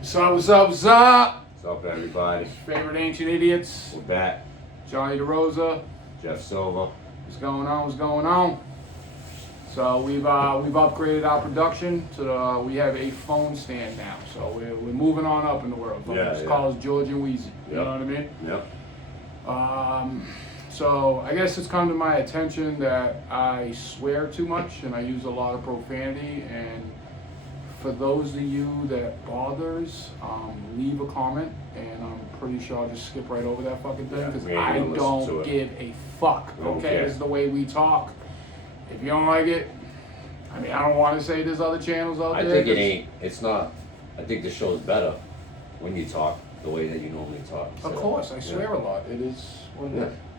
What's up, what's up, what's up? What's up, everybody? Favorite ancient idiots. We're back. Johnny DeRosa. Jeff Silva. What's going on, what's going on? So we've upgraded our production to we have a phone stand now. So we're moving on up in the world. It's called George and Wheezy. You know what I mean? Yep. So I guess it's come to my attention that I swear too much and I use a lot of profanity. And for those of you that bothers, leave a comment, and I'm pretty sure I'll just skip right over that fucking thing because I don't give a fuck. Okay, this is the way we talk. If you don't like it, I mean, I don't want to say there's other channels out there. I think it ain't. It's not. I think the show's better when you talk the way that you normally talk. Of course, I swear a lot. It is.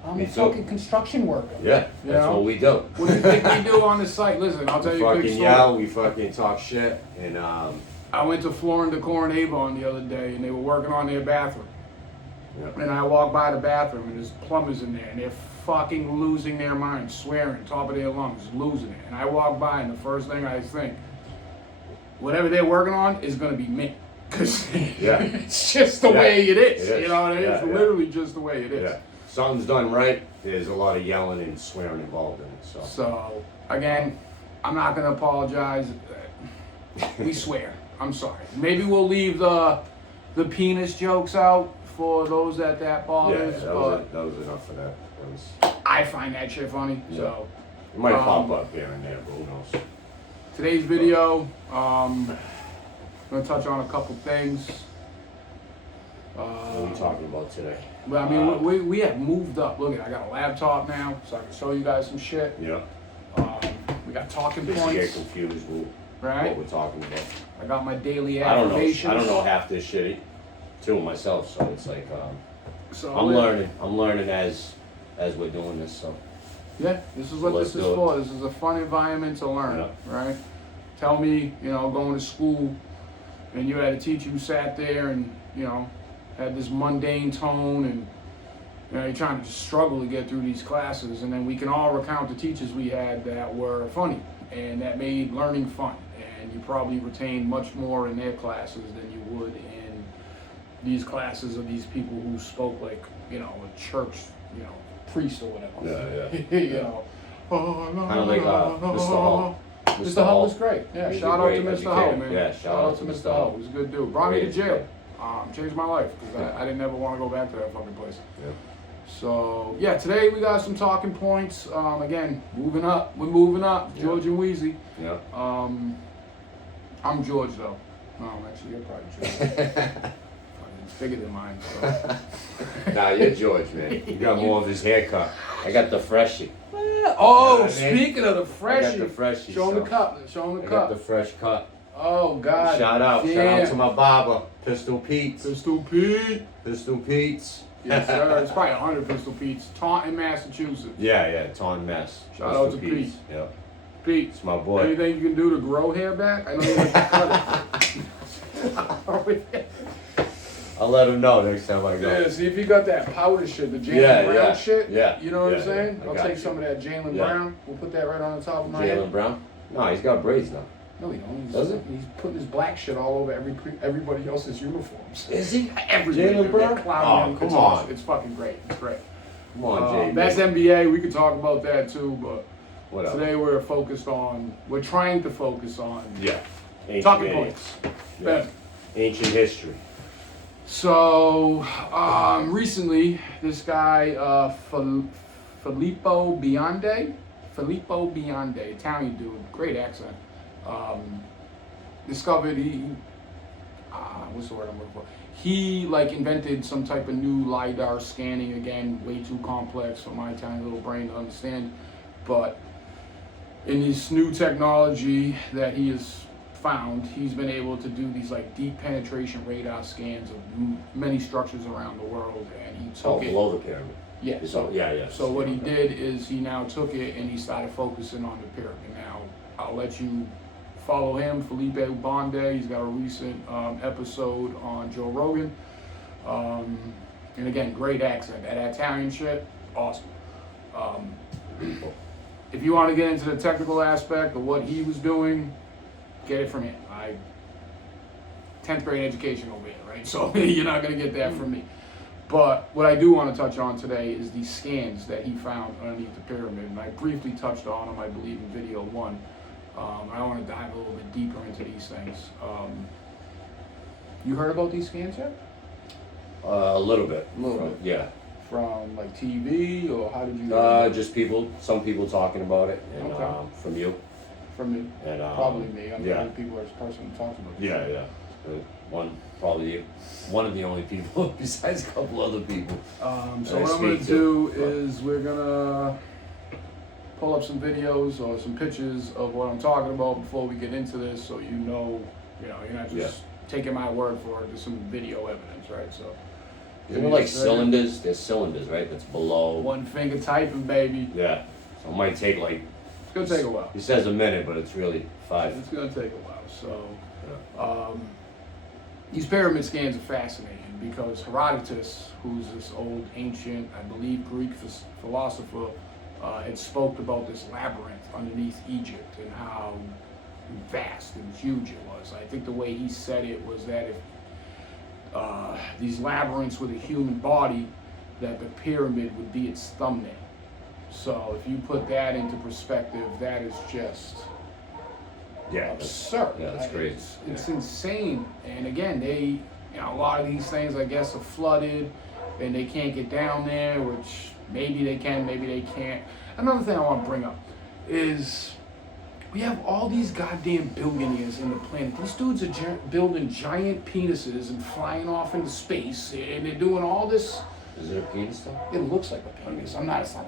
I'm Me a too. fucking construction worker. Yeah, that's what we do. What do you think we do on the site? Listen, I'll tell you a quick story. We fucking yell, we fucking talk shit, and I went to Floor and Decor and Avon the other day, and they were working on their bathroom. Yep. And I walked by the bathroom, and there's plumbers in there, and they're fucking losing their mind, swearing, top of their lungs, losing it. And I walk by, and the first thing I think, whatever they're working on is going to be me. Because it's just the way it is. You know what I mean? It's literally just the way it is. Yeah. Something's done right, there's a lot of yelling and swearing involved in it. So again, I'm not going to apologize. We swear. I'm sorry. Maybe we'll leave the penis jokes out for those that bothers. Yeah, that was enough for that. I find that shit funny. Yeah. So it might pop up here and there, but who knows? Today's video, I'm going to touch on a couple things. What are we talking about today? Well, I mean, we have moved up. Look at, I got a laptop now, so I can show you guys some shit. Yeah. We got talking Just points. To get confused with what we're talking about. I got my daily affirmations. I don't know half this shit too myself, so it's like so I'm learning. I'm learning as we're doing this. So yeah, this is what this is for. This is a fun environment to learn, right? Tell me, going to school, and you had a teacher who sat there and had this mundane tone, and you're trying to just struggle to get through these classes, and then we can all recount the teachers we had that were funny and that made learning fun, and you probably retained much more in their classes than you would in these classes of these people who spoke like a church priest or whatever. Kind of like Mr. Hull. Mr. Hull was great. Yeah, shout out to Mr. Hull, man. Yeah, shout out to Mr. Hull. He was a good dude. Brought me to jail. Changed my life because I didn't ever want to go back to that fucking place. Yeah. So yeah, today we got some talking points. Again, moving up. We're moving up. George and Wheezy. Yeah. I'm George though. No, actually, you're probably George. It's bigger than mine. So. Nah, you're George, man. You got more of his haircut. I got the freshie. Oh, speaking of the freshie. I got the freshie. Show him the cup. Show him the cup. I got the fresh cut. Oh God! Shout out to my barber, Pistol Pete's. Pistol Pete. Pistol Pete's. Yes, sir. It's probably 100 Pistol Pete's. Taunton, Massachusetts. Yeah, Taunton, Mass. Shout out to Pete. Yeah. Pete, it's my boy. Anything you can do to grow hair back? I know you like to cut it. I'll let him know next time I go. Yeah, see if you got that powder shit, the Jalen Brown shit. Yeah. You know what I'm saying? I'll take some of that Jalen Brown. We'll put that right on the top of my head. Jalen Brown? No, he's got braids now. No, he don't. Does he? He's putting his black shit all over everybody else's uniforms. Is he? Jalen Brown? Oh, come on. It's fucking great. It's great. Come on, Jay. That's NBA. We could talk about that too, but whatever. Today we're trying to focus on talking points. Yeah. Ancient history. So, recently, this guy, Filippo Biondi, Italian dude, great accent, discovered what's the word I'm looking for? He invented some type of new LiDAR scanning, again, way too complex for my tiny little brain to understand, but in this new technology that he has found, he's been able to do these deep penetration radar scans of many structures around the world, and he took it below the pyramid. Yeah. So what he did is he now took it and he started focusing on the pyramid. Now I'll let you follow him, Felipe Bonde. He's got a recent episode on Joe Rogan, and again, great accent. That Italian shit, awesome. If you want to get into the technical aspect of what he was doing, get it from him. 10th grade education over here, right? So you're not gonna get that from me. But what I do want to touch on today is these scans that he found underneath the pyramid, and I briefly touched on them, I believe, in video 1. I want to dive a little bit deeper into these things. You heard about these scans yet? A little bit. Yeah. From like TV, or how did you? Just some people talking about it, and Okay. from you. From me. And Probably me. I'm the yeah. only people as person who talks about this. Yeah. Probably one of the only people besides a couple other people. So what I'm gonna do is we're gonna pull up some videos or some pictures of what I'm talking about before we get into this, so you know, you're not just taking my word for it. There's some video evidence, right? So. Isn't it like cylinders? There's cylinders, right? That's below. One finger typing, baby. Yeah. So it might take like. It's gonna take a while. He says a minute, but it's really 5. It's gonna take a while. So, these pyramid scans are fascinating because Herodotus, who's this old ancient, I believe, Greek philosopher, had spoke about this labyrinth underneath Egypt and how vast and huge it was. I think the way he said it was that if these labyrinths with a human body, that the pyramid would be its thumbnail. So if you put that into perspective, that is just absurd. Yeah, that's crazy. It's insane. And again, a lot of these things, I guess, are flooded and they can't get down there, which maybe they can, maybe they can't. Another thing I want to bring up is we have all these goddamn billionaires in the planet. These dudes are building giant penises and flying off into space, and they're doing all this. Is it a penis though? It looks like a penis.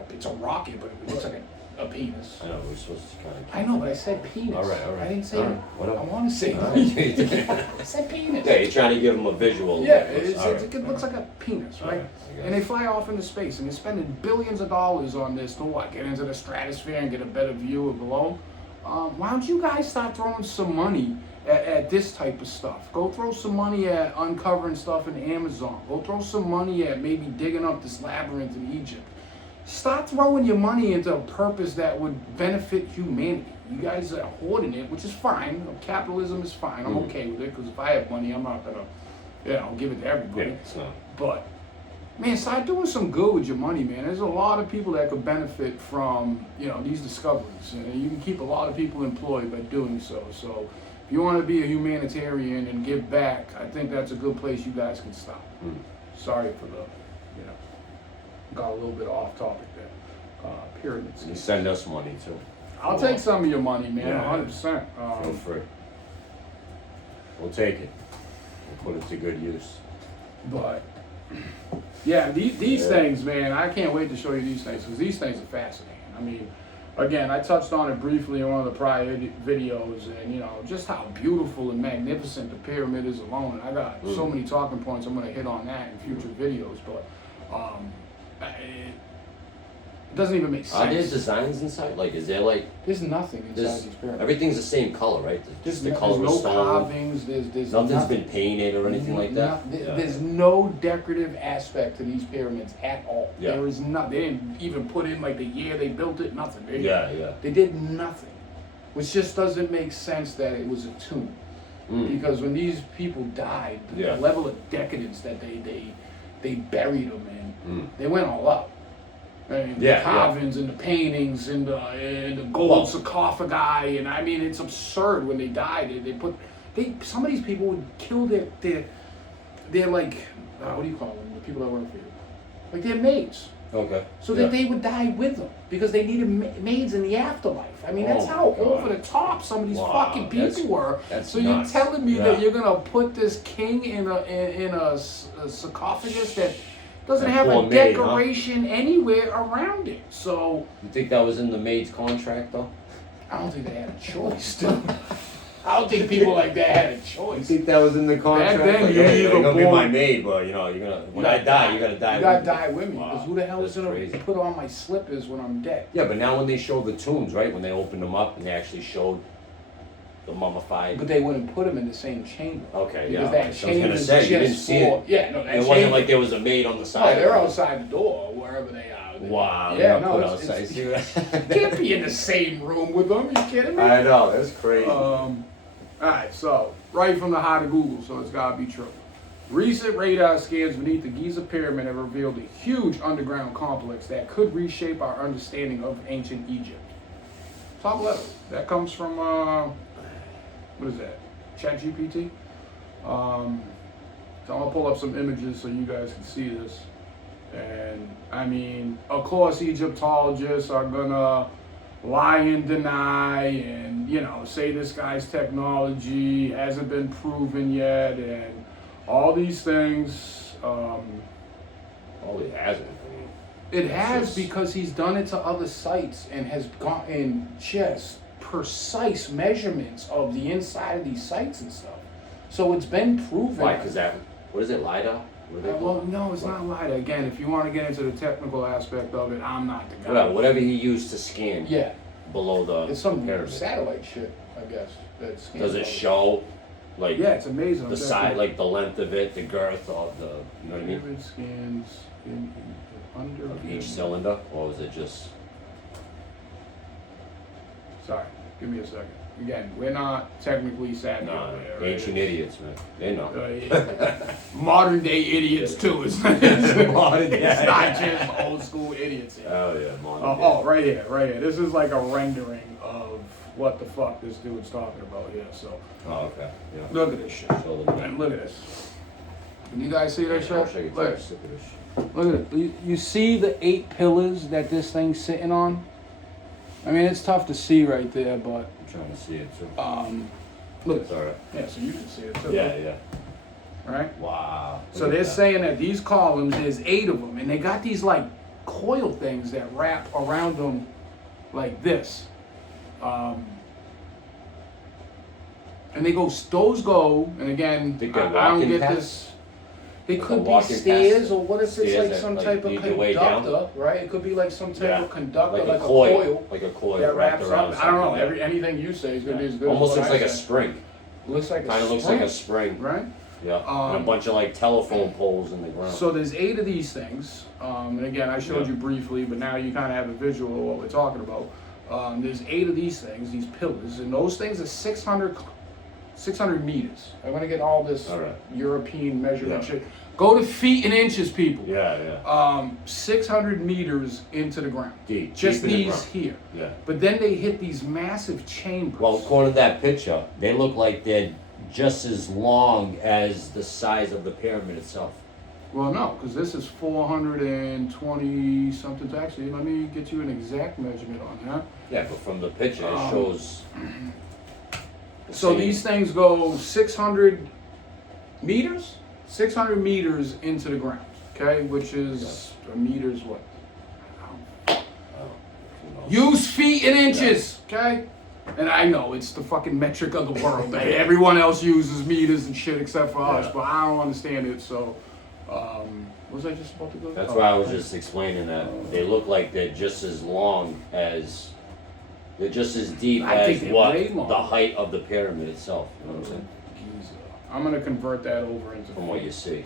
It's a rocket, but it looks like a penis. I know, we're supposed to kind of. I know, but I said penis. All right. I didn't say. Whatever. I want to say. Right. I said penis. Yeah, you're trying to give them a visual. Yeah, Right. it looks like a penis, right? Right, And they fly off into space, and they're spending billions of dollars on this to what? Get into the stratosphere and get a better view of below. Why don't you guys start throwing some money at this type of stuff? Go throw some money at uncovering stuff in Amazon. Go throw some money at maybe digging up this labyrinth in Egypt. Start throwing your money into a purpose that would benefit humanity. You guys are hoarding it, which is fine. Capitalism is fine. I'm okay with it, because if I have money, I'm not gonna, give it to everybody. Yeah, it's not. But man, start doing some good with your money, man. There's a lot of people that could benefit from, these discoveries, and you can keep a lot of people employed by doing so. So if you want to be a humanitarian and give back, I think that's a good place you guys can stop. Sorry for the, got a little bit off topic there. Pyramids. You send us money too. I'll take some of your money, man, Yeah. 100%. Feel free. We'll take it. We'll put it to good use. But yeah, these things, man, I can't wait to show you these things, because these things are fascinating. I mean, again, I touched on it briefly in one of the prior videos, and just how beautiful and magnificent the pyramid is alone. And I got so many talking points I'm going to hit on that in future videos, but it doesn't even make sense. Are there designs inside? Like, is there like? There's nothing inside these pyramids. Everything's the same color, right? There's the color no of stone. carvings. There's Nothing's nothing. been painted or anything like that. There's no decorative aspect to these pyramids at all. Yeah. There is not. They didn't even put in like the year they built it. Nothing. They did nothing, which just doesn't make sense that it was a tomb. Because when these people died, the level of decadence that they buried them in, they went all out. I mean, the carvings and the paintings and the gold sarcophagi, and I mean, it's absurd. When they died, some of these people would kill their like, what do you call them? The people that work for you, like their maids. Okay. So that they would die with them, because they needed maids in the afterlife. I mean, that's how over the top some of these fucking people were. That's so nuts. you're telling me that you're gonna put this king in a sarcophagus that doesn't have a decoration anywhere around it? So you think that was in the maid's contract, though? I don't think they had a choice, dude. I don't think people like that had a choice. You think that was in the contract? Back then, like, you're hey, either you're gonna be born- my maid, but when I die, you gotta die. You gotta die with me, because who the hell is That's gonna crazy. put on my slippers when I'm dead? Yeah, but now when they show the tombs, right? When they opened them up and they actually showed the mummified. But they wouldn't put them in the same chamber. Okay, Because yeah. that So I was gonna chamber say, you didn't just see it. Yeah, no, that It chamber. wasn't like there was a maid on the No, side. they're outside the door, wherever they are. Wow. Yeah, you're no, not put it's- outside. See what You can't be in the same room with them. Are you kidding me? I know, that's crazy. All right, so right from the heart of Google, so it's gotta be true. Recent radar scans beneath the Giza pyramid have revealed a huge underground complex that could reshape our understanding of ancient Egypt. Top level. That comes from what is that? ChatGPT. So I'm gonna pull up some images so you guys can see this. And I mean, of course, Egyptologists are gonna lie and deny and, you know, say this guy's technology hasn't been proven yet and all these things. Oh, it hasn't. It has, because he's done it to other sites and has gotten just precise measurements of the inside of these sites and stuff. So it's been proven. Why? Because that, what is it, LiDAR? Well, no, it's not LiDAR. Again, if you want to get into the technical aspect of it, I'm not the guy. Whatever he used to scan. Yeah. Below the It's some pyramid. satellite shit, I guess. That scans Does it all show, like, Yeah, it's amazing. the side, like the length of it, the girth of the, you know what I mean? Pyramid scans in under Of pyramid. each cylinder, or was it just? Sorry, give me a second. Again, we're not technically savvy Nah, over there, right? ancient idiots, man. They know. Yeah. Modern day idiots too. It's not, Modern day. it's not just old school idiots here. Oh yeah, modern Oh, right here, right here. This is like a rendering of what the fuck this dude's talking about here. So Oh, okay. Yeah. look at this shit. Show them. And look at this. Can you guys see that I'll shit? show you Look, first. Look at this shit. look at it. You see the 8 pillars that this thing's sitting on? I mean, it's tough to see right there, but I'm trying to see it too. look. It's alright. Yeah, so you can see it too. Yeah, yeah. Right? Wow. So Look at they're that. saying that these columns, there's 8 of them, and they got these like coil things that wrap around them like this. And they go, those go, and again, Think they're I don't walking get paths? this. They Like a could be walking stairs, path? or what if it's Stairs like that, some like, type of lead the way down? conductor, right? It could be like some type Yeah. of conductor, like a coil. coil Like a coil that wrapped wraps around up. I don't know. something, yeah. Anything you say is gonna be as good. Almost as looks what like I a say. spring. Looks like Kind of looks like a spring. right? Yeah. And a bunch of like telephone poles in the ground. So there's 8 of these things, and again, I showed you briefly, but now you kind of have a visual of what we're talking about. There's 8 of these things, these pillars, and those things are 600 meters. I'm gonna get all this All right. European measurement Yeah. shit. Go to feet and inches, people. Yeah, yeah. 600 meters into the ground. Deep. Just deep in the these ground. here. Yeah. But then they hit these massive chambers. Well, according to that picture, they look like they're just as long as the size of the pyramid itself. Well, no, because this is 420 something. Actually, let me get you an exact measurement on that. Yeah, but from the picture, it shows. the So same- these things go 600 meters? 600 meters into the ground, okay? Which is, a meter's what? Oh, who knows? Use feet and inches, okay? And I know it's the fucking metric of the world that everyone else uses meters and shit except for us, Yeah. but I don't understand it, so, what was I just about to go? That's why I was just explaining that they look like they're just as long as, they're just as deep I as think they're what way long. the height of the pyramid itself. You know what I'm saying? Giza. I'm gonna convert that over into From what you see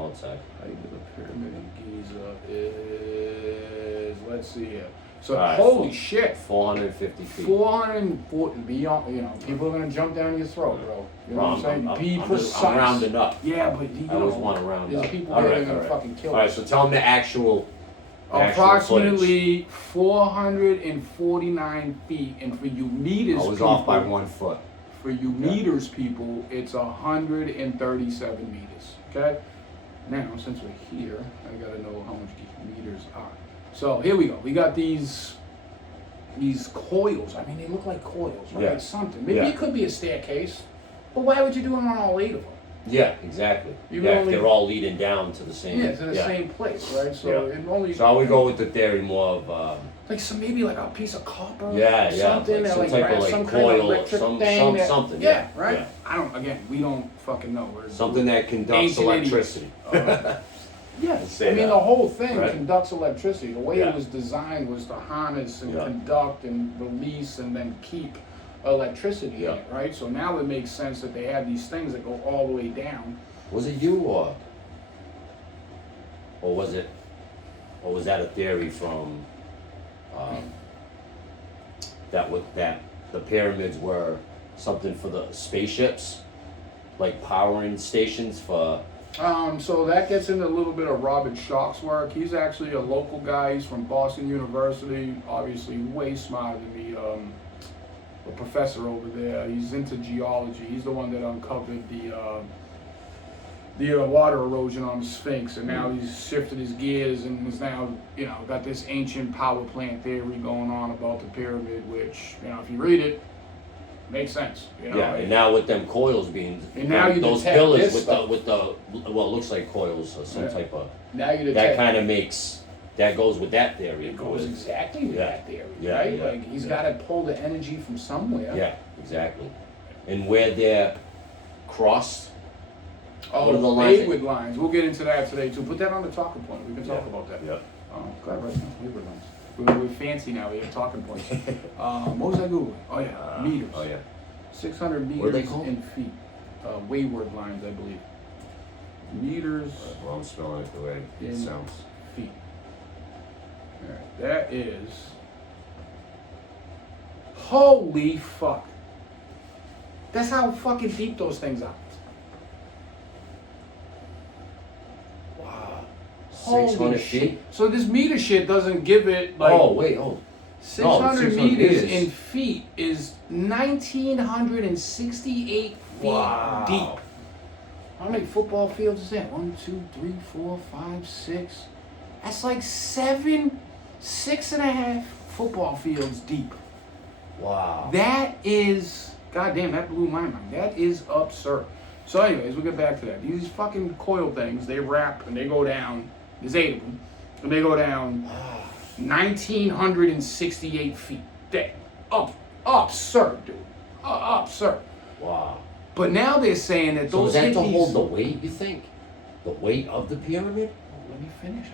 outside. height of the pyramid in Giza is, let's see here. So, Alright, holy shit. 450 feet. 440, beyond, you know, people are gonna jump down your throat, bro. You know what I'm saying? Be precise. I'm rounding up. Yeah, but you I always know, want to round there's up. people All that right, are gonna all right. fucking kill All right, us. so tell them the actual footage. Approximately 449 feet, and for you meters, I was people, off by 1 foot. For you meters, people, it's 137 meters. Okay. Now, since we're here, I gotta know how much meters are. So here we go. We got these coils. I mean, they look like coils, right? Yeah. It's something. Maybe Yeah. it could be a staircase, but why would you do it on all 8 of them? Yeah, exactly. You Yeah, if only- they're all leading down to the same. Yeah, to the same place, right? So Yeah. it only. So I would go with the theory more of like some maybe like a piece of copper. Yeah, or yeah, something like that some like type of, grabs like, some kind coil of or electric some- thing. That, something, Yeah, yeah, right. yeah. I don't. Again, we don't fucking know. We're something that conducts ancient electricity. Yeah, Let's say I mean that. the whole thing Right. conducts electricity. The way Yeah. it was designed was to harness and Yeah. conduct and release and then keep electricity Yeah. in it, right? So now it makes sense that they have these things that go all the way down. Was it you or was that a theory from that the pyramids were something for the spaceships like powering stations for? So that gets into a little bit of Robert Schoch's work. He's actually a local guy. He's from Boston University. Obviously, way smarter than me. A professor over there. He's into geology. He's the one that uncovered the water erosion on the Sphinx, and now he's shifted his gears and is now, got this ancient power plant theory going on about the pyramid, which, if you read it, makes sense. Yeah, and now with them coils being, and now you those detect pillars this with stuff. the what looks like coils or some type of, Now you that detect kind of makes, that goes with that theory. it goes exactly with that theory, Yeah, right? yeah, Like he's got to pull the energy from somewhere. Yeah, exactly. And where they're crossed. Oh, What are the lines? Wayward lines. We'll get into that today too. Put that on the talking point. We can talk about that. Yeah. God, right now, Wayward lines. We're fancy now. We have talking points. What was I googling? Oh yeah, meters. Oh yeah. 600 What are they meters called? in feet. Wayward lines, I believe. Meters Well, I'm spelling it the way it in sounds. feet. All right, that is. Holy fuck. That's how fucking deep those things are. Wow. 600 Holy feet? shit. So this meter shit doesn't give it like. Oh wait, oh. 600 600 meters meters. in feet is 1,968 feet Wow. deep. How many football fields is that? 1, 2, 3, 4, 5, 6. That's like 6.5 football fields deep. Wow. That is, goddamn, that blew my mind. That is absurd. So anyways, we'll get back to that. These fucking coil things, they wrap and they go down. There's 8 of them. And they go down 1,968 feet. Absurd, dude. Absurd. Wow. But now they're saying that So those is that to hippies- hold the weight, you think? The weight of the pyramid? Let me finish.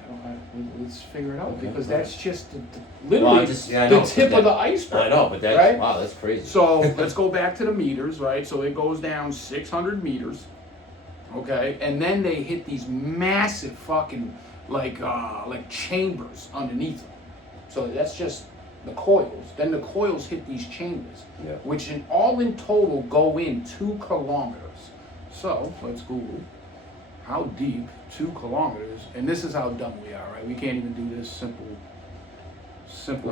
Let's figure it out, Okay. because that's just Well, literally I the know, tip but of the that- iceberg. I know, but that's, right? wow, that's crazy. So let's go back to the meters, right? So it goes down 600 meters, okay, and then they hit these massive fucking like chambers underneath them. So that's just the coils. Then the coils hit these chambers, Yeah. which in total go in 2 kilometers. So let's Google how deep 2 kilometers, and this is how dumb we are, right? We can't even do this simple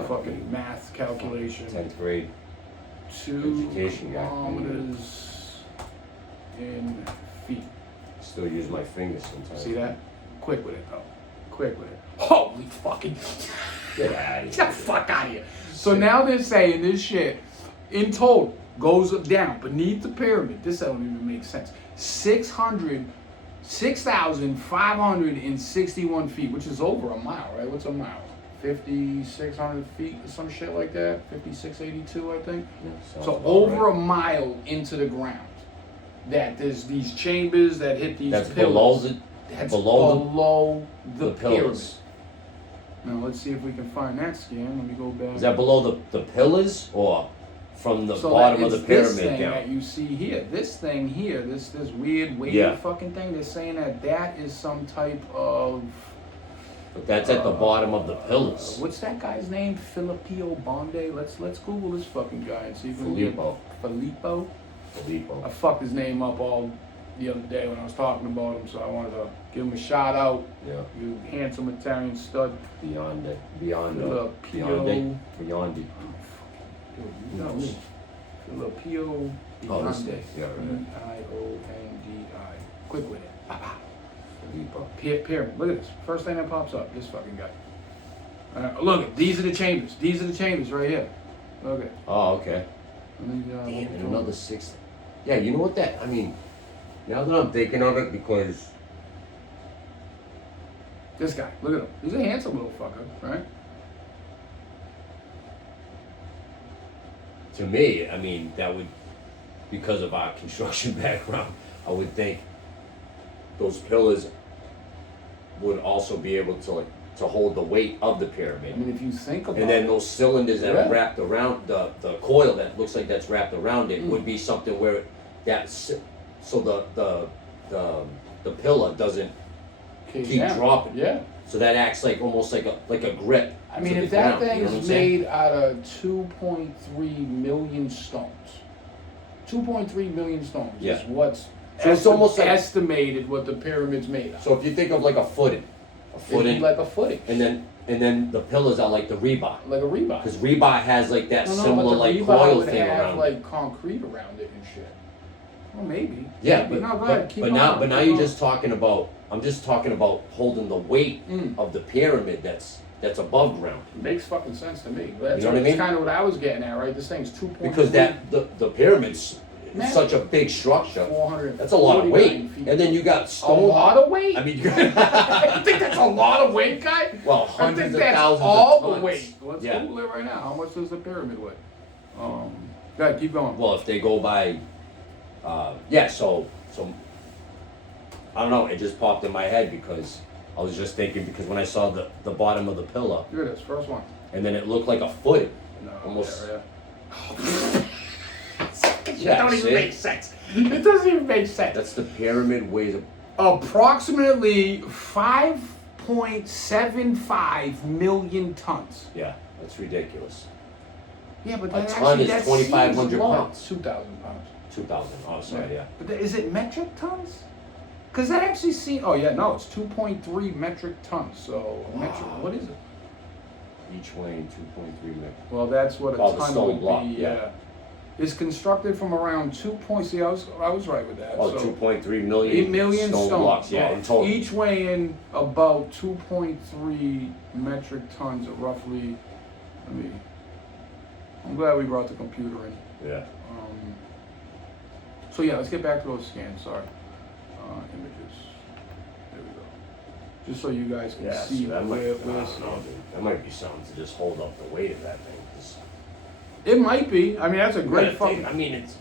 fucking math calculation. 10th grade. 2 Education guy. kilometers in feet. Still use my fingers sometimes. See that? Quick with it, though. Quick with it. Holy fucking. Get out of Get the here. fuck out of here. So now they're saying this shit, in total, goes down beneath the pyramid. This don't even make sense. 6,561 feet, which is over a mile, right? What's a mile? 5,600 feet or some shit like that. 5,682, I think. Yeah, sounds So about over right. a mile into the ground, that there's these chambers that hit these That's pillars. below the That's below below the the pyramid. pillars. Now let's see if we can find that scan. Let me go back. Is that below the pillars or from the So bottom that of the it's this pyramid thing down? that you see here. This thing here, this weird wavy Yeah. fucking thing. They're saying that is some type of. But that's at the bottom of the pillars. What's that guy's name? Filippo Bonde. Let's Google this fucking guy and see if we can get Filippo. I fucked his name up all the other day when I was talking about him, so I wanted to give him a shout out. Yeah. You handsome Italian stud. Beyond it. Filippo. Beyond it. Dude, you know me. Filippo Oh, this Bonde. thing. Yeah, right. Iondi. Quick with it. Filippo. Pyramid. Look at this. First thing that pops up. This fucking guy. Look, these are the chambers. These are the chambers right here. Look at. Oh, okay. Damn, Damn, and another 6. Yeah, you know what that, I mean, now that I'm thinking of it, because This guy. Look at him. He's a handsome little fucker, right? to me, I mean, that would, because of our construction background, I would think those pillars would also be able to hold the weight of the pyramid. I mean, if you think about And then those cylinders that Yeah. are wrapped around the coil that looks like that's wrapped around it would be something where that's so the pillar doesn't keep dropping. Yeah. So that acts like almost like a grip. I mean, to if the that ground, you thing know what I'm is saying? made out of 2.3 million stones, 2.3 million stones Yeah. is what's So it's almost like, estimated what the pyramid's made of. so if you think of like a footing, It'd be like a footing, and then the pillars are like the rebar. like a rebar. Because rebar has like that No, similar but the like rebar coil would thing have, around it. like concrete around it and shit. Well, maybe. Yeah, Maybe. but, No, go ahead, keep but going, now keep you're going. just talking about. I'm just talking about holding the weight of the pyramid that's above ground. Makes fucking sense to me. That's, You know what I mean? kind of what I was getting at, right? This thing's 2.3. Because the pyramid's Man. such a big structure. 449 That's a lot of weight. feet. And then you got A stone. lot of weight? I mean, you you think that's a lot of weight, guy? well, I hundreds think of that's thousands all of tons. the weight. Let's Yeah. Google it right now. How much does the pyramid weigh? Go ahead, keep going. Well, if they go by, yeah. So I don't know. It just popped in my head because I was just thinking because when I saw the bottom of the pillar, Look at this, first one. and then it looked like a foot. No, Almost. Yeah. Yeah, It don't even see? make sense. It doesn't even make sense. That's the pyramid weighs a. Approximately 5.75 million tons. Yeah, that's ridiculous. Yeah, but A that ton actually, is that 2,500 seems low. pounds. 2,000 pounds. 2,000. Oh, sorry. Yeah. But is it metric tons? Because that actually seems. Oh yeah, no, it's 2.3 metric tons. So a metric. Wow. What is it? Each weighing 2.3 metric. Well, that's what a Oh, the ton stone would block, be. yeah. It's constructed from around 2. See, I was right with that. Oh, so 2.3 million. 8 million stone blocks. Yeah, in total. Each weighing about 2.3 metric tons, of roughly. I'm glad we brought the computer in. Yeah. So yeah, let's get back to those scans. Sorry, images. There we go. Just so you guys can Yeah. see So that might, I where. don't know, dude. That might be something to just hold up the weight of that thing. 'Cause It might be. I mean, that's a you great gotta fucking. think, I mean, it's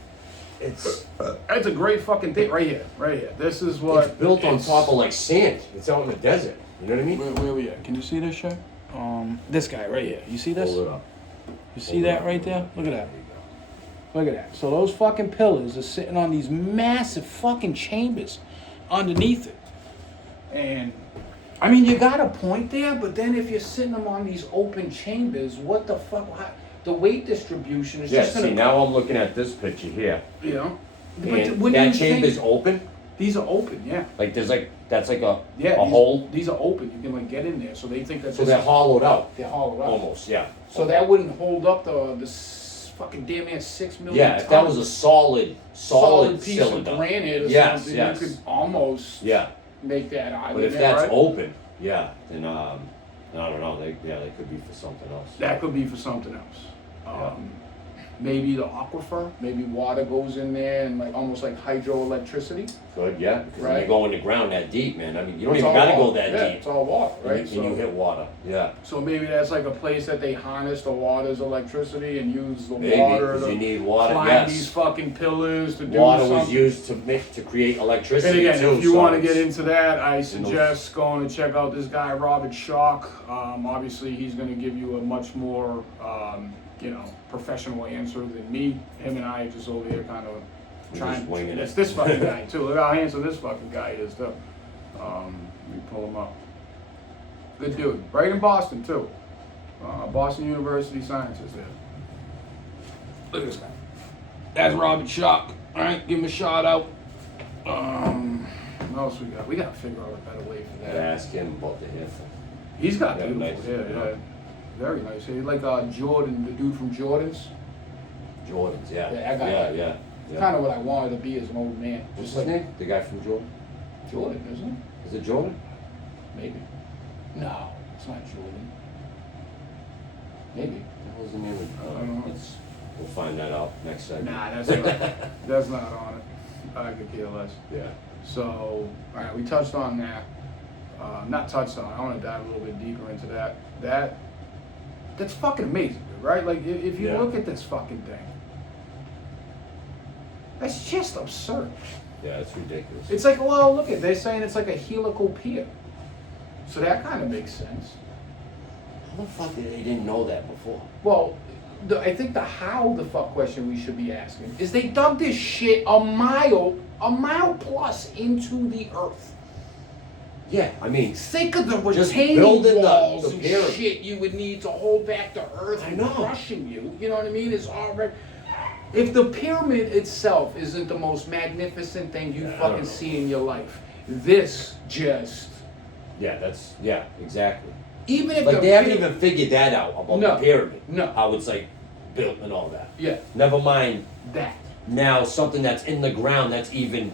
That's a great fucking thing right here. Right here. This is what. it's built on top of like sand. It's out in the desert. You know what I mean? Where we at? Can you see this shit? This guy right here. You see this? Hold it up. You see that right there? Look at that. Look at that. So those fucking pillars are sitting on these massive fucking chambers underneath it. And I mean, you got a point there, but then if you're sitting them on these open chambers, what the fuck? The weight distribution is Yeah. just gonna. See, now I'm looking at this picture here, You know. and wouldn't that you chamber's think- open. These are open, yeah. Like there's like that's like a Yeah. a hole. These are open. You can like get in there. So they think that's So they're hollowed out they're hollowed out. almost. Yeah. So that wouldn't hold up the fucking damn near 6 million. Yeah. If that was a solid piece cylinder. of granite or Yes, something, yes. you could almost Yeah. make that island. But if there, that's right? open, yeah, then I don't know. They could be for something else. That could be for something else. Maybe the aquifer, maybe water goes in there and like almost like hydroelectricity. Good, yeah. Because when Right. you go in the ground that deep, man. I mean, you don't It's even all gotta go water. that Yeah, deep. it's all water, right? And you hit water. Yeah. So maybe that's like a place that they harness the water's electricity and use the Maybe water because to you need water. climb these Yes. fucking pillars to do Water something. was used to create electricity And again, too. if you so want to it's- get into that, I suggest going to check out this guy, Robert Schock. Obviously, he's going to give you a much more, professional answer than me. Him and I are just over here kind of We're trying. just winging It's it. this fucking guy too. Look how handsome this fucking guy is too. Let me pull him up. Good dude. Right in Boston too. Boston University Sciences there. Look at this guy. That's Robert Schock. All right, give him a shout out. What else we got? We got to figure out a better way for that. Ask him about the hair thing. He's got Yeah, beautiful nice. hair, yeah. Very nice. He's like Jordan, the dude from Jordans. Jordans, yeah. Yeah, that guy. Yeah. Kind of what I wanted to be as an old man. What's Just his like name? The guy from Jordan? Jordan, isn't Is it Jordan? it? Maybe. No, it's not Jordan. Maybe. What was the name of I don't know. We'll find that out next segment. Nah, that's not on it. I could care less. Yeah. So, all right, we touched on that. Not touched on. I want to dive a little bit deeper into that. That's fucking amazing, dude, right? Like, if you Yeah. look at this fucking thing, that's just absurd. Yeah, it's ridiculous. It's like, well, look at, they're saying it's like a helical pier. So that kind of makes sense. How the fuck did they didn't know that before? Well, I think the how the fuck question we should be asking is they dug this shit a mile plus into the earth. Yeah, I mean, Think of the Just retaining building walls the and pyramid. shit you would need to hold back the earth I from know. crushing you. You know what I mean? It's already. If the pyramid itself isn't the most magnificent thing you I don't fucking know. see in your life, this just... Yeah, exactly. Even if Like, they haven't even figured that out about No. the pyramid. No. How it's, like, built and all that. Yeah, Never mind that. now something that's in the ground that's even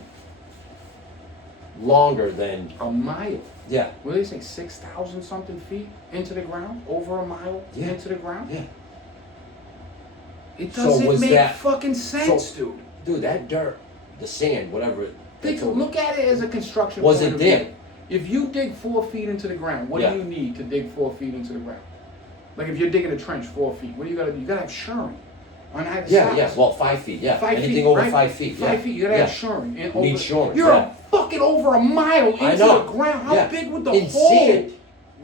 longer than, A mile. yeah. What do they say, 6,000 something feet into the ground? Over a mile Yeah. into the ground? Yeah. It So doesn't was make that- fucking sense, so- dude. Dude, that dirt, the sand, whatever. Look at it as a construction Was point it of there? view. If you dig 4 feet into the ground, what Yeah. do you need to dig 4 feet into the ground? Like if you're digging a trench 4 feet, what do you gotta do? You gotta have shoring on either side. Yeah. Well, 5 feet. Yeah. 5 Anything feet, over right? 5 feet. Yeah. 5 feet, you gotta yeah. have shoring. And Need over, shoring, You're yeah. a fucking over a mile into I know. the ground. How Yeah. big would the In hole? sand.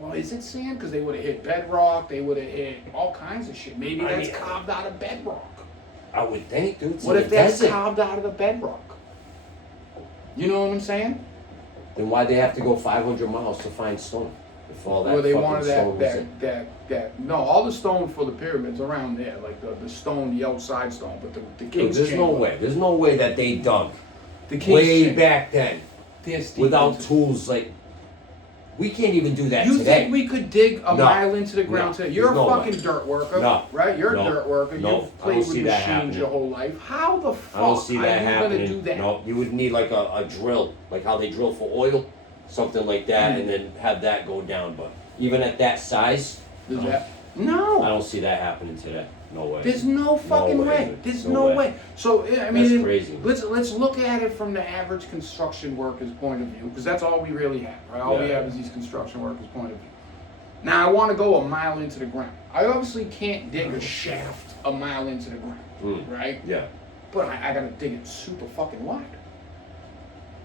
Well, is it sand? Because they would have hit bedrock. They would have hit all kinds of shit. Maybe I that's mean, carved out of bedrock. I would think, dude. It's What in if the that's desert. carved out of the bedrock? You know what I'm saying? Then why'd they have to go 500 miles to find stone? If all that Well, they fucking wanted stone was in. no, all the stone for the pyramids around there, like the stone, the outside stone, but the Dude, king's there's chamber. no way. There's no way that they dug The king's way chamber. back then This deep without into- tools. Like, we can't even do that You today. think we could dig a No. mile into the ground No. today? You're a There's no fucking way. dirt worker, No. right? You're No. a dirt worker. No. You've I played don't with see that machines happening. your whole life. How the fuck I don't see are that you happening. gonna do that? No, you would need like a drill, like how they drill for oil, something like that, and then have that go down. But even at that size, Does no, that? I No. don't see that happening today. No way. There's no fucking way, way. dude. There's No no way. way. So I mean, That's crazy. let's look at it from the average construction worker's point of view, because that's all we really have, right? All we Yeah. have is these construction workers' point of view. Now I want to go a mile into the ground. I obviously can't dig a shaft a mile into the ground, right? Yeah. But I gotta dig it super fucking wide,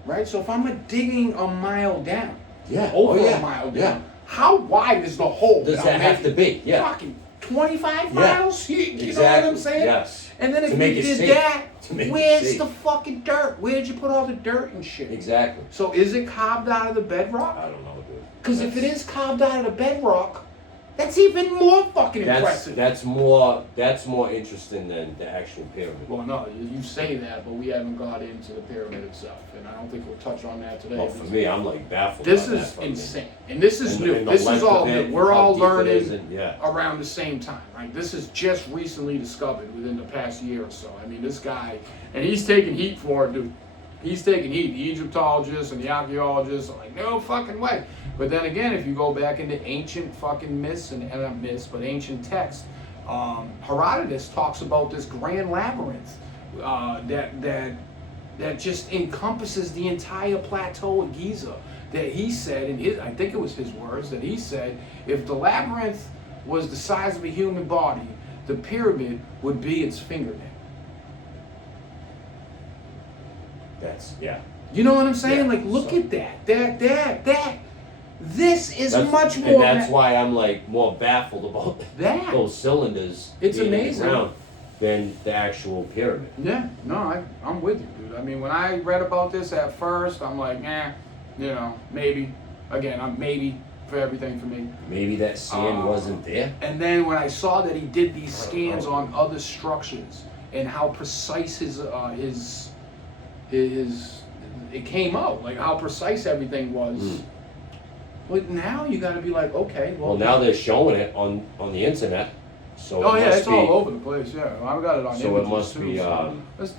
right? So if I'm digging a mile down, Yeah. over oh, yeah. a mile down, Yeah. how wide is the hole? Does I'm that have to making? be? Yeah. Fucking 25 Yeah. miles? You know what I'm Exactly. saying? Yes. And then if To you make it did safe. that, To make it where's safe. the fucking dirt? Where'd you put all the dirt and shit? Exactly. So is it carved out of the bedrock? I don't know, dude. Because if it is carved out of the bedrock, that's even more fucking impressive. That's more interesting than the actual pyramid. Well, no, you say that, but we haven't got into the pyramid itself, and I don't think we'll touch on that today. Well, for me, I'm like baffled. This by that is fucking- insane, and this is and new. and the This is length all of new. it, We're how all deep it is, learning and- yeah. around the same time, right? This is just recently discovered within the past year or so. I mean, this guy, and he's taking heat for it, dude. He's taking heat. The Egyptologists and the archaeologists are like, no fucking way. But then again, if you go back into ancient fucking myths, and not myths, but ancient texts, Herodotus talks about this grand labyrinth that just encompasses the entire plateau of Giza. That he said, in his, I think it was his words, that he said, if the labyrinth was the size of a human body, the pyramid would be its fingernail. Yeah. You know what I'm saying? Yeah, Like, look so- at that. This is That's, much more. and that's why I'm like more baffled about That. those cylinders It's being in the amazing. ground than the actual pyramid. Yeah, no, I'm with you, dude. I mean, when I read about this at first, I'm like, maybe. Again, I'm maybe for everything for me. Maybe that sand wasn't there. And then when I saw that he did these scans on other structures and how precise his it came out, like how precise everything was. But now you got to be like, okay, Well, now they're showing it on the internet, so oh it yeah, must it's be. all over the place. Yeah, I've got it on So it images must too. be, so let's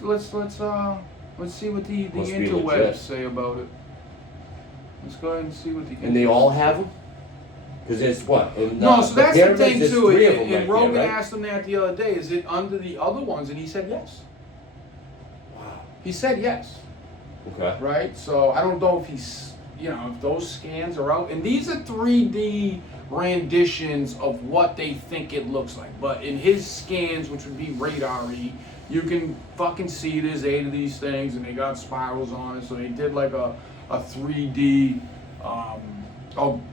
see what the must be interwebs legit. say about it. Let's go ahead and see what the And they all have them? Because there's what? In, No, so that's the pyramids, thing there's too. 3 of them And right Rogan there, right? asked him that the other day. Is it under the other ones? And he said yes. Wow. He said yes. Okay. Right? So I don't know if he's, if those scans are out. And these are 3D renditions of what they think it looks like. But in his scans, which would be radar-y, you can fucking see there's 8 of these things and they got spirals on it. So they did like a 3D,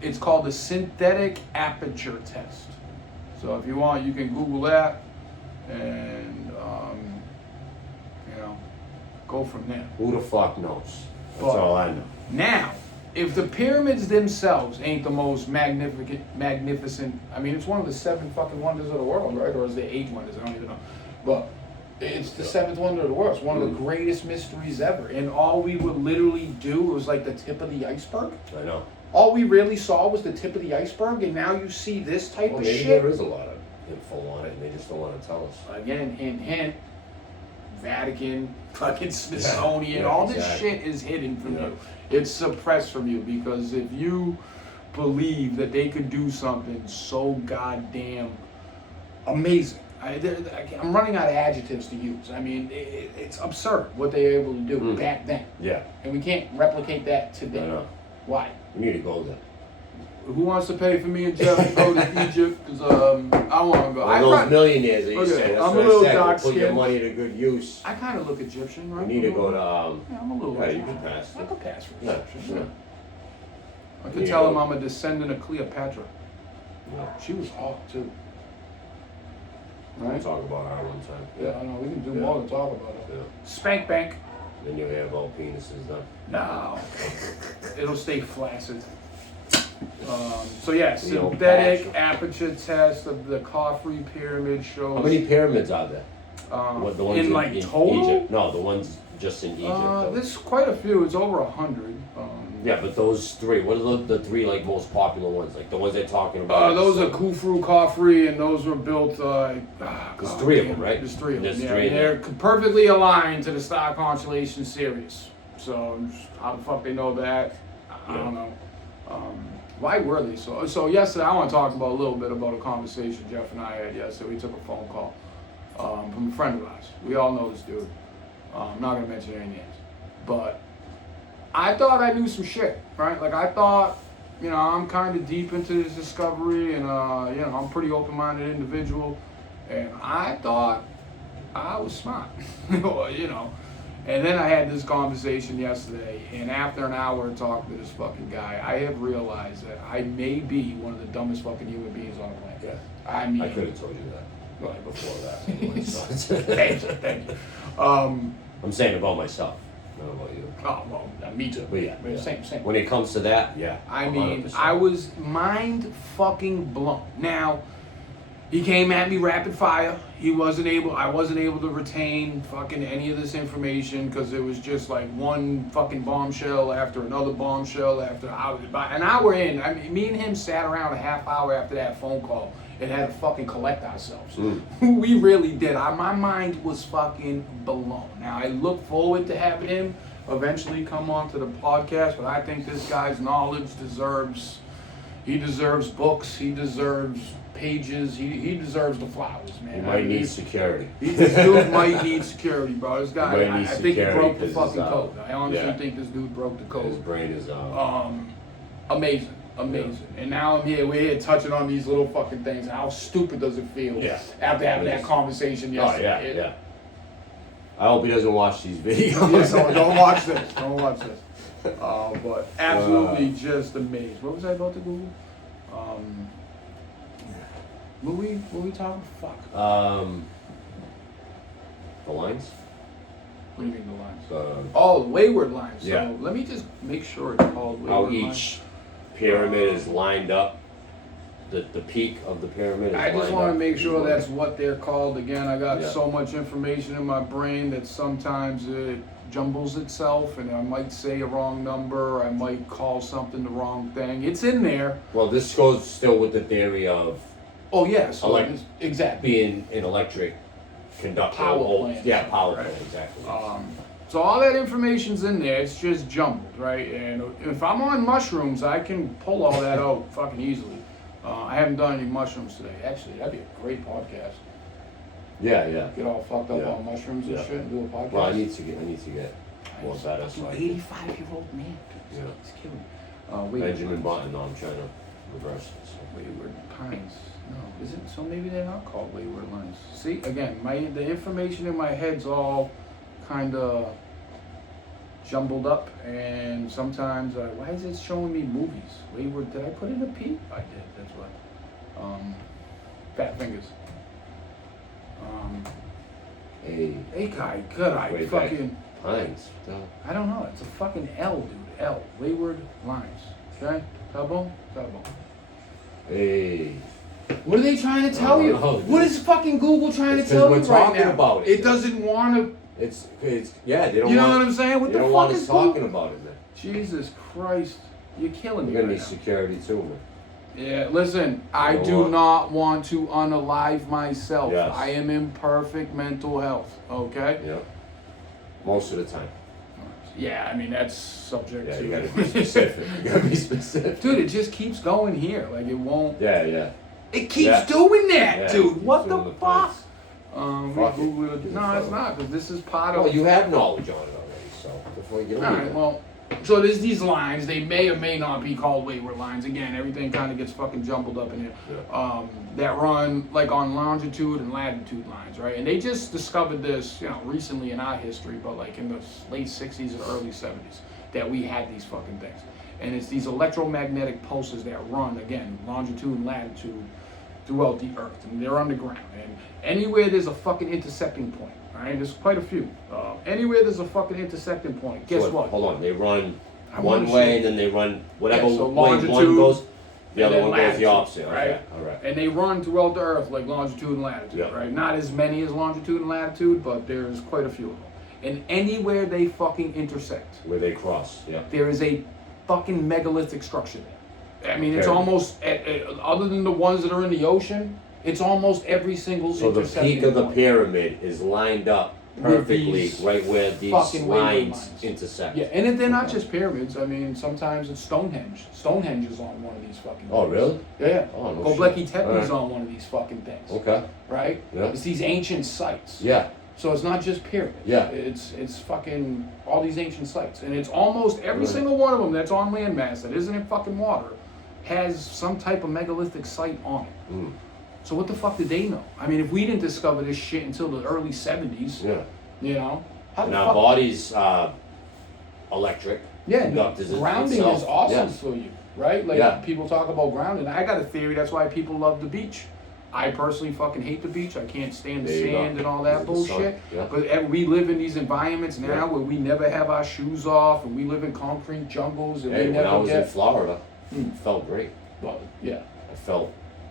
it's called the synthetic aperture test. So if you want, you can Google that and, go from there. Who the fuck knows? That's But- all I know. Now, if the pyramids themselves ain't the most magnificent, I mean, it's one of the 7 fucking wonders of the world, right? Or is there 8 wonders? I don't even know. But It's the seventh wonder of the world. It's one of the greatest mysteries ever. And all we would literally do was like the tip of the iceberg. I know. All we really saw was the tip of the iceberg, and now you see this type of maybe shit. There is a lot of info on it, and they just don't want to tell us. Again, hint, hint. Vatican, fucking Smithsonian, all this shit is hidden from you. It's suppressed from you, because if you believe that they could do something so goddamn amazing, I'm running out of adjectives to use. I mean, it's absurd what they were able to do back then. Yeah. And we can't replicate that today. I know. Why? We need to go there. Who wants to pay for me and Jeff to go to Egypt? Because I want to go. Those millionaires that you said, that's I'm what a little I said. dark Put your skinned. money to good use. I kind of look Egyptian, right? We need to go to. Yeah, I'm a little. Yeah, you can pass. I could pass for Yeah, Egyptian. yeah. I could tell him I'm a descendant of Cleopatra. Yeah. She was hot too. We'll Right? talk about her one time. Yeah, I know. We can do more than talk about it. Yeah. Spank bank. Then you have all penises done. No. It'll stay flaccid. So yeah, The old synthetic patch. aperture test of the Khafre pyramid shows. How many pyramids are there? The ones in like in total? Egypt? No, the ones just in Egypt. though. There's quite a few. It's over 100. Yeah, but those three. What are the three like most popular ones? Like the ones they're talking about? Those are Khufu, Khafre, and those were built. There's three of them, right? There's three of them. There's Yeah, three of they're perfectly aligned to the Star Constellation series. So how the fuck they know that? I don't know. Why were they so? So yesterday, I want to talk about a little bit about a conversation Jeff and I had yesterday. We took a phone call from a friend of ours. We all know this dude. I'm not gonna mention any names, but I thought I knew some shit, right? Like I thought, you know, I'm kind of deep into this discovery, and you know, I'm a pretty open-minded individual, and I thought I was smart, you know. And then I had this conversation yesterday, and after an hour of talking to this fucking guy, I have realized that I may be one of the dumbest fucking human beings on the planet. Yeah. I mean, I could have told you that. well, Before that. Anyway, so. thank you. I'm saying about myself, not about you. Oh, well, me too. But yeah, yeah. Same. When it comes to that, yeah. I mean, 100%. I was mind fucking blown. Now, he came at me rapid fire. I wasn't able to retain fucking any of this information, because it was just like one fucking bombshell after another bombshell after an hour in. I mean, me and him sat around a half hour after that phone call and had to fucking collect ourselves. We really did. My mind was fucking blown. Now, I look forward to having him eventually come onto the podcast, but I think this guy's knowledge deserves books, he deserves pages, he deserves the flowers, man. He might need security. This dude might need security, bro. This guy, He might need I think he security broke the 'cause fucking his, code. I honestly yeah. think this dude broke the His code. brain is Amazing. And now we're here touching on these little fucking things. How stupid does it feel after having that conversation yesterday? Oh, yeah. I hope he doesn't watch these videos. Yeah, don't watch this. Don't watch this. But absolutely just amazed. What was I about to Google? What were we talking? Fuck. The lines? What do you mean the lines? The The wayward lines. So Yeah. let me just make sure it's called wayward how lines. each pyramid is lined up. The peak of the pyramid is I just lined want to up. make sure that's what they're called. Again, I got Yeah. so much information in my brain that sometimes it jumbles itself, and I might say a wrong number, I might call something the wrong thing. It's in there. Well, this goes still with the theory of Oh yeah, so Like- exactly. being an electric conductor. Power plant. Yeah, power Right. plant, exactly. So all that information's in there. It's just jumbled, right? And if I'm on mushrooms, I can pull all that out fucking easily. I haven't done any mushrooms today. Actually, that'd be a great podcast. Yeah. Get all fucked up Yeah. on mushrooms and Yeah. shit and do a podcast. Well, I need to get more better. So I can- 85-year-old man. Yeah. It's killing me. Wait, Benjamin Button. No, I'm trying to reverse it. So. Wayward Pines. No, is it? So maybe they're not called wayward lines. See, again, the information in my head's all kind of jumbled up, and sometimes why is it showing me movies? Wayward. Did I put in a P? I did. That's what. Fat fingers. Hey, guy, good. I Way back. fucking. Pines. No. I don't know. It's a fucking L, dude. L. Wayward lines. Okay. Kaboom. Kaboom. Hey. What are they trying to tell you? know, What is fucking Google trying It's to tell 'cause you we're right talking now? about it. It doesn't want to. It's yeah. They don't. You know want, what I'm saying? What they the don't fuck want is us talking Google? about it, man. Jesus Christ, you're killing me. We're gonna right need now. security too, man. Yeah, listen, I You know do what? not want to unalive myself. Yes. I am in perfect mental health, okay? Yeah. Most of the time. Yeah, I mean, that's subject Yeah, to... you gotta be specific. You gotta be specific. Dude, it just keeps going here. Like, it won't... Yeah. It keeps Yeah. doing that, Yeah, dude. keeps What the doing the fuck? points. We Fuck it. Googled it. Give No, a it's fuck. not, because this is part of... Well, you have knowledge on it already, so before you get All right, well, so there's these lines. They may or may not be called wayward lines. Again, everything kind of gets fucking jumbled up in here. Yeah. That run like on longitude and latitude lines, right? And they just discovered this, recently in our history, but like in the late 60s and early 70s, that we had these fucking things. And it's these electromagnetic pulses that run, again, longitude and latitude throughout the earth, and they're underground. And anywhere there's a fucking intersecting point, right? There's quite a few. Anywhere there's a fucking intersecting point, guess what? Hold on, they run I one wanna way, see. and then they run whatever Yeah, so way one longitude, goes, the and other then one goes the latitude, opposite. right? Okay, all right. And they run throughout the earth like longitude and latitude, Yeah. right? Not as many as longitude and latitude, but there's quite a few of them. And anywhere they fucking intersect, Where they cross, yeah. there is a fucking megalithic structure there. I mean, it's Okay. almost, other than the ones that are in the ocean, it's almost every single So the intersecting peak of the point. pyramid is lined up With perfectly these right where these fucking wayward lines lines. intersect. Yeah, and they're not Okay. just pyramids. I mean, sometimes it's Stonehenge. Stonehenge is on one of these fucking Oh, things. really? Yeah. Oh, no Göbekli shit. Tepe's Alright. on one of these fucking things. Okay. Right? Yeah. It's these ancient sites. Yeah. So it's not just pyramids. Yeah. It's fucking all these ancient sites. And it's almost every Right. single one of them that's on landmass that isn't in fucking water has some type of megalithic site on it. Mm. So what the fuck did they know? I mean, if we didn't discover this shit until the early 70s, Yeah. how And the our fuck? body's electric. Yeah, conductors grounding itself. is awesome Yeah. for you, right? Like Yeah. people talk about grounding. I got a theory that's why people love the beach. I personally fucking hate the beach. I can't stand the There you go. sand and all that The sun. bullshit. Yeah. But we live in these environments now Yeah. where we never have our shoes off, and we live in concrete jungles, and Hey, we when I never was in get. Florida, Hmm. it felt great. Well, yeah, I felt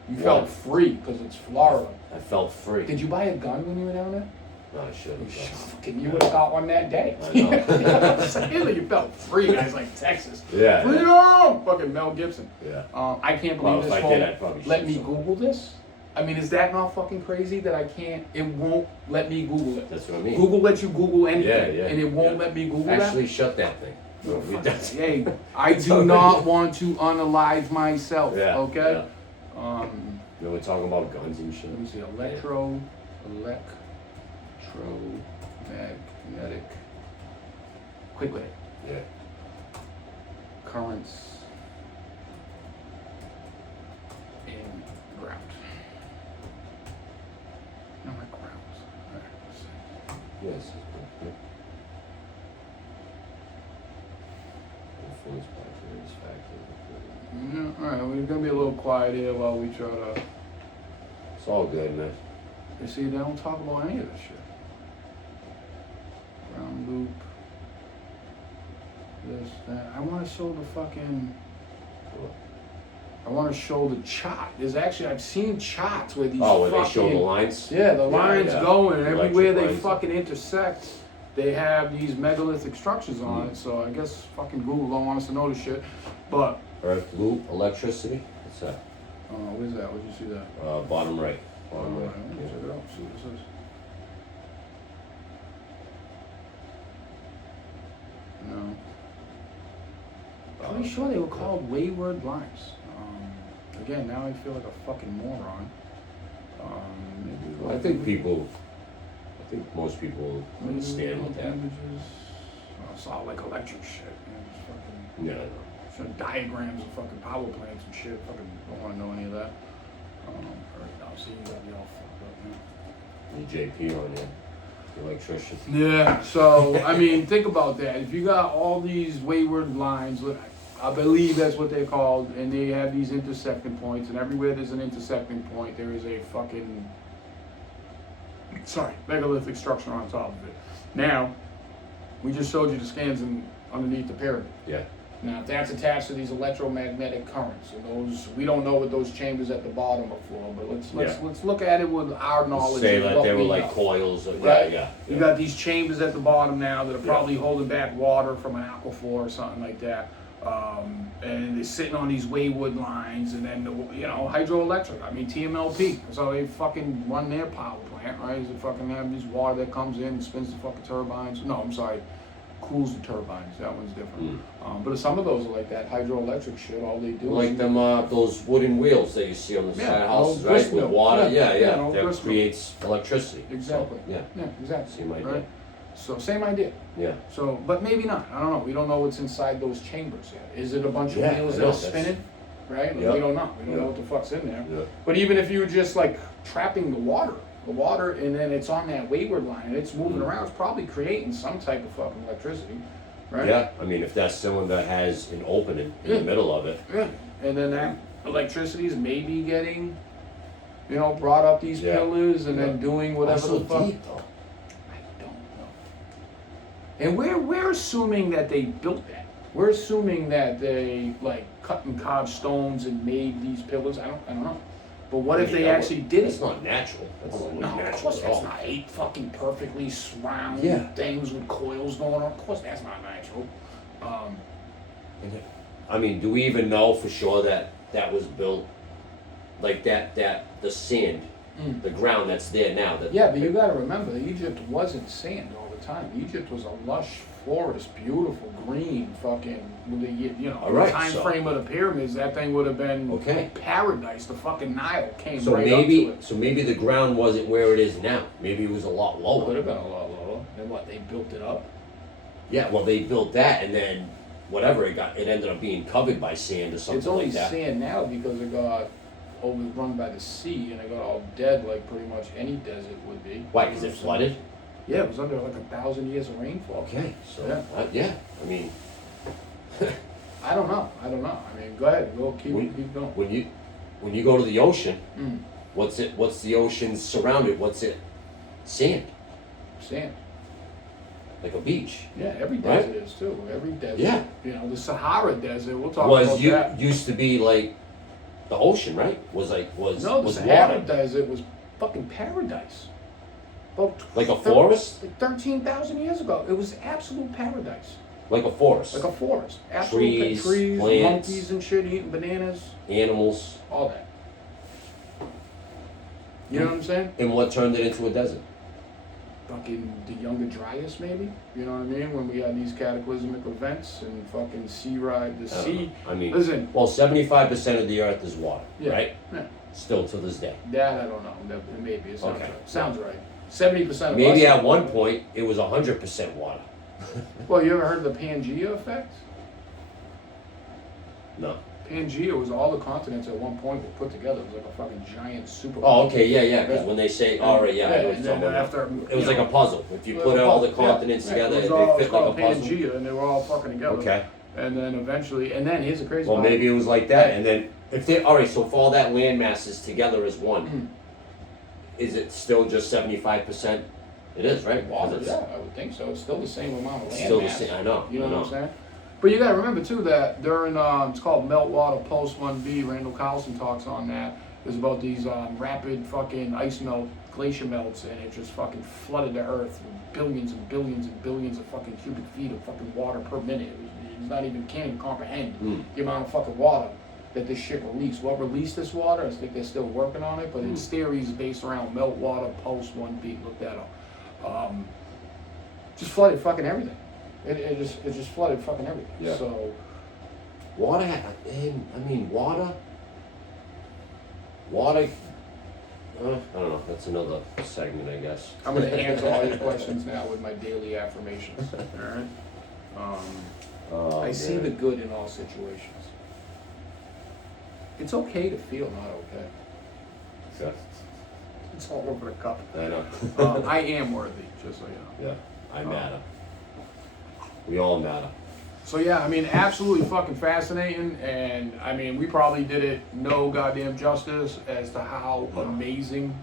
you Yeah. felt free because it's Florida. I felt free. Did you buy a gun when you were down there? No, I should have. Fucking, you would have got one that day. I know. You know what I'm saying? Like, you felt free, guys, like Texas. Yeah. Freedom! Fucking Mel Gibson. Yeah. I can't Well, believe if this I whole, did, I'd probably let shoot me someone. Google this. I mean, is that not fucking crazy that I can't, it won't let me Google it? That's what I mean. Google lets you Google anything, Yeah. and it won't Yeah. let me Google Actually, shut that thing. that? No, we don't. Hey, I It's do okay. not want to unalive myself, Yeah. okay? Yeah. You know, we're talking about guns and shit. Let me see, electromagnetic quick with it. Yeah. Currents in ground. No, not grounds. Alright, let's see. Yes. Yeah. Influence by various factors. Yeah, alright, we're gonna be a little quiet here while we try to. It's all good, man. You see, they don't talk about any of this shit. Ground loop. This, that. I want to show the fucking. I want to show the chart. There's actually, I've seen charts where these Oh, where fucking. they show the lines? Yeah, the lines yeah. going, and Electric everywhere they lines. fucking intersect, they have these megalithic structures on it. So I guess fucking Google don't want us to know this shit. But, Earth loop, electricity. What's that? where's that? Where'd you see that? Bottom right. Bottom right. Let me check it out, see what this is. No. Pretty sure they were called wayward lines. Again, now I feel like a fucking moron. Maybe I think people. I think most people understand what that. Images. Oh, it's all like electric shit. Just fucking Yeah. some diagrams of fucking power plants and shit. Fucking don't want to know any of that. Alright, now see, you got me all fucked up now. The JP on there. The electrician. Yeah, so, I mean, think about that. If you got all these wayward lines, I believe that's what they're called, and they have these intersecting points, and everywhere there's an intersecting point, there is a fucking, megalithic structure on top of it. Now, we just showed you the scans underneath the pyramid. Yeah. Now, if that's attached to these electromagnetic currents, and those, we don't know what those chambers at the bottom are for, but let's look at it with our knowledge. Say of that what they were we like know. coils. Right? Yeah. You got these chambers at the bottom now that are probably holding back water from an aquifer or something like that. And they're sitting on these wayward lines, and then, hydroelectric. I mean, TMLP. That's how they fucking run their power plant, right? Is they fucking have this water that comes in and spins the fucking turbines. No, I'm sorry. Cools the turbines. That one's different. But some of those are like that hydroelectric shit. All they do Like is them, those wooden wheels that you see on the side of houses, right? With water. That creates electricity. Exactly. So, Yeah, exactly. Same idea. Right? So same idea. Yeah. So, but maybe not. I don't know. We don't know what's inside those chambers yet. Is it a bunch of wheels I that know, are spinning? Right? Yeah. We don't know. We don't know what the fuck's in there. Yeah. But even if you're just like trapping the water, and then it's on that wayward line and it's moving around, it's probably creating some type of fucking electricity. Right? Yeah, I mean, if that cylinder has an opening in the middle of it. Yeah, and then that electricity is maybe getting, brought up these pillars and then doing whatever so the fuck. deep, though. I don't know. And we're assuming that they built that. We're assuming that they like cut and carved stones and made these pillars. I don't know. But what if they actually did It's it? not natural. That's not No, of natural course at that's all. not 8 fucking perfectly round things with coils going on. Of course that's not natural. I mean, do we even know for sure that that was built like that the sand, the ground that's there now? That Yeah, but you got to remember, Egypt wasn't sand all the time. Egypt was a lush forest, beautiful green, fucking. With the All right, time so- frame of the pyramids, that thing would have been Okay. paradise. The fucking Nile came So right maybe up to it. maybe the ground wasn't where it is now. Maybe it was a lot Could lower. have been a lot lower. And what, they built it up? Yeah, well they built that and then whatever it ended up being covered by sand or something It's only like that. sand now because it got overrun by the sea and it got all dead like pretty much any desert would be. Why? Is it flooded? Yeah, it was under like 1,000 years of rainfall. Okay, so Yeah. I mean, I don't know. I mean, go ahead. Keep going. when you go to the ocean, Mm. what's the ocean surrounded? What's it? Sand, Sand. like a beach. Yeah, every Right? desert is too. Every desert. Yeah. The Sahara Desert. We'll talk about that. Used to be like the ocean, right? Was No, the was Sahara water Desert was fucking paradise. About like a forest, like 13,000 years ago, it was absolute paradise. like a forest, Like a forest. Absolute Trees, plants. monkeys and shit eating bananas, animals, all that. You know what I'm saying? and what turned it into a desert? Fucking the Younger Dryas, maybe. You know what I mean? When we had these cataclysmic events and fucking sea ride, the sea. I mean, Listen. well, 75% of the earth is water, Yeah. right? Yeah. Still to this day. That I don't know. Maybe it sounds Okay. right. Sounds right. 70% of Maybe us at one point it was 100% water. Well, you ever heard of the Pangea effect? No. Pangea was all the continents at one point were put together. It was like a fucking giant super. Oh, okay, yeah. Because when they say, all right, yeah, I know what and you're then talking about. after It was like a puzzle. If you put all the continents together, it was they all, fit it's like a called puzzle. Pangea, and they were all fucking together. Okay. And then eventually, here's the crazy Well, part. maybe it was like that, and then if they, all right, so if all that land mass is together as one, is it still just 75%? It is, right? Water, Because yeah, it's I would think so. It's still the same amount of land still the mass. same. I know. You know I what know. I'm saying? But you gotta remember too that during it's called Meltwater Pulse 1B. Randall Carlson talks on that. It's about these rapid fucking ice melt, glacier melts, and it just fucking flooded the earth with billions and billions and billions of fucking cubic feet of fucking water per minute. It's not even can't even comprehend the amount of fucking water that this shit released. What released this water? I think they're still working on it, but its theory is based around Meltwater Pulse 1B. Look that up. Just flooded fucking everything. It just flooded fucking everything. Yeah. So Water, and I mean, water, I don't know, that's another segment, I guess. I'm gonna answer all your questions now with my daily affirmations. All right. I see the good in all situations. It's okay to feel not okay. Yeah, It's all over the cup. I know. I am worthy, just so you know. Yeah, I matter. We all matter. So yeah, I mean, absolutely fucking fascinating, and I mean, we probably did it no goddamn justice as to how amazing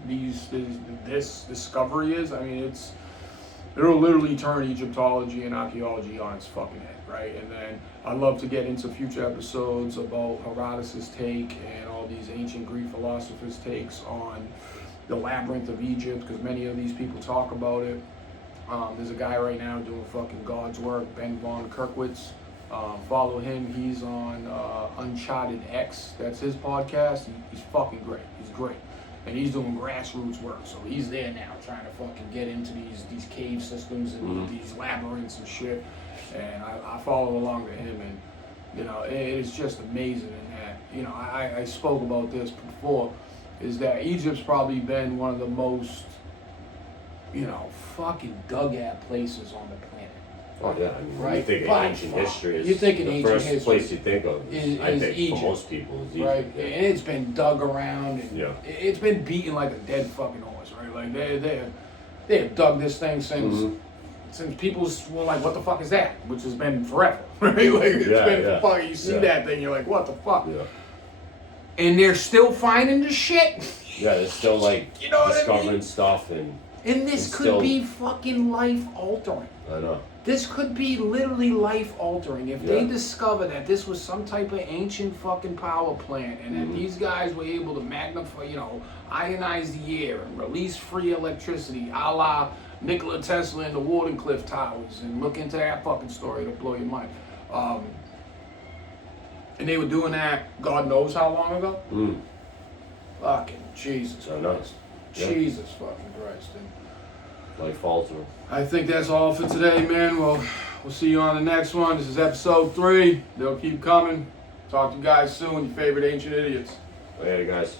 this discovery is. I mean, it'll literally turn Egyptology and archaeology on its fucking head, right? And then I'd love to get into future episodes about Herodotus' take and all these ancient Greek philosophers' takes on the labyrinth of Egypt, because many of these people talk about it. There's a guy right now doing fucking God's work, Ben Von Kirkwitz. Follow him. He's on Uncharted X. That's his podcast. He's fucking great. He's great. And he's doing grassroots work. So he's there now trying to fucking get into these cave systems and these labyrinths and shit. And I follow along with him. And, you know, it is just amazing in that, you know, I spoke about this before, is that Egypt's probably been one of the most, you know, fucking dug at places on the planet. Oh yeah, I mean, when you Right. think of ancient history, You think in the ancient first history place you think of I is think Egypt. for most people is Egypt. Right, Yeah. and it's been dug around, and Yeah. it's been beaten like a dead fucking horse, right? Like they have dug this thing since people were like, "What the fuck is that?" Which has been forever, right? Like it's been fucking. You see that thing, you're like, "What the fuck?" Yeah. And they're still finding the shit. Yeah, they're still like You know what I discovering mean? stuff and this it's could still- be fucking life altering. I know. This could be literally life altering if they Yeah. discover that this was some type of ancient fucking power plant and that these guys were able to magnify, you know, ionize the air and release free electricity, a la Nikola Tesla and the Wardenclyffe Towers, and look into that fucking story to blow your mind. And they were doing that, God knows how long ago. Fucking Jesus I know. Christ. Yeah. Jesus fucking Christ. And Life faltering. I think that's all for today, man. Well, we'll see you on the next one. This is episode 3. They'll keep coming. Talk to you guys soon, your favorite ancient idiots. Later, guys.